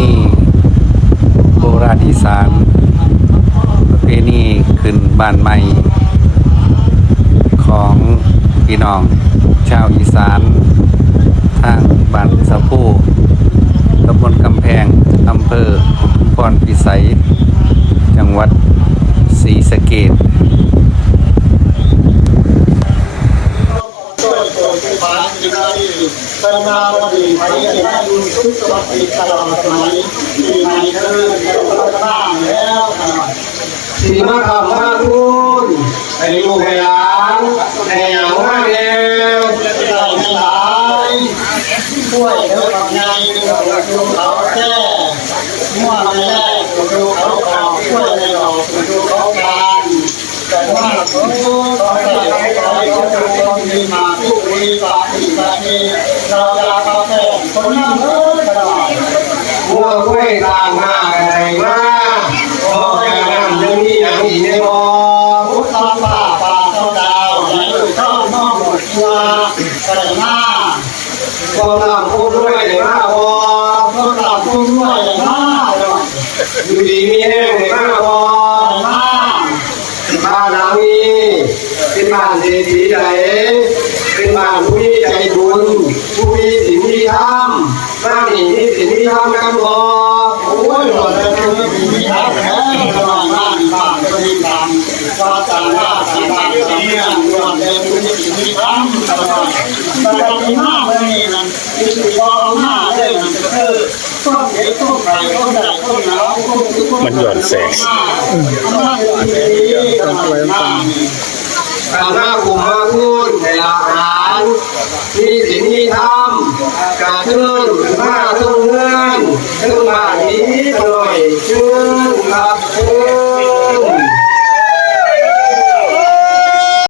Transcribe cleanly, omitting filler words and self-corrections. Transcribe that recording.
ณีโบราณอีสานประเพณีขึ้นบ้านใหม่ของพี่น้องชาวอีสานทางบ้านสะพูตำบลกำแพงอำเภออุทุมพรพิสัยจังหวัดศรีสะเกษสนาบดีไปยังดูทุกสวัสดิตลอดสมัยที่ในเธอเราบ้างแล้วสีมาคำมาคุณให้ลูกให้หลานให้อย่างว่าเดียวจะได้ไม่หลายช่วยเธอกับนายดูเขาแก่มั่วไม่ได้ดูเขาออกช่วยไม่ออกดูเขาการแต่ว่าเขามีมาทุกวีปาฏิปาฏิเราจะเอาแต่คนนั้นเลยก็ได้วัวกล้วยต่างหน้าอะไรมาพอแก่นั่นยังมีอย่างอีกในบ่อพุทธป่าเจ้าดาวไหลเข้าน้องหมดตัวกระหน้าก็นำผู้ด้วยเลยมาพอก็นำผู้ด้วยเลยมาอยู่ดีมีแห้งเลยมาพอมาบ้านหลังนี้เป็นบ้านเศรษฐีใหญ่เป็นบ้านผู้มีใจบุญผู้มีศีลมีธรรมบ้านนี้มีศีลมีธรรมกันบ่โอ้ยหล่อเลยมีธรรมแท้ระหว่างบ้านก็มีธรรมวาจาบ้านก็มีธรรมรวมเป็นผู้มีศีลมีธรรมตลอดแต่ที่มากเลยนั่นที่พอเอาหน้าได้นั่นก็คือต้นเด็กต้นใหญ่ต้นใหญ่ต้นหนาวมันหย่อนแสงการหน้ากลุ่มมาพูดในหลักฐานมีศีลมีธรรมการเชิญมาทุ่งเงินทุ่งบ้านนี้หน่อยเชิญครับเชิญ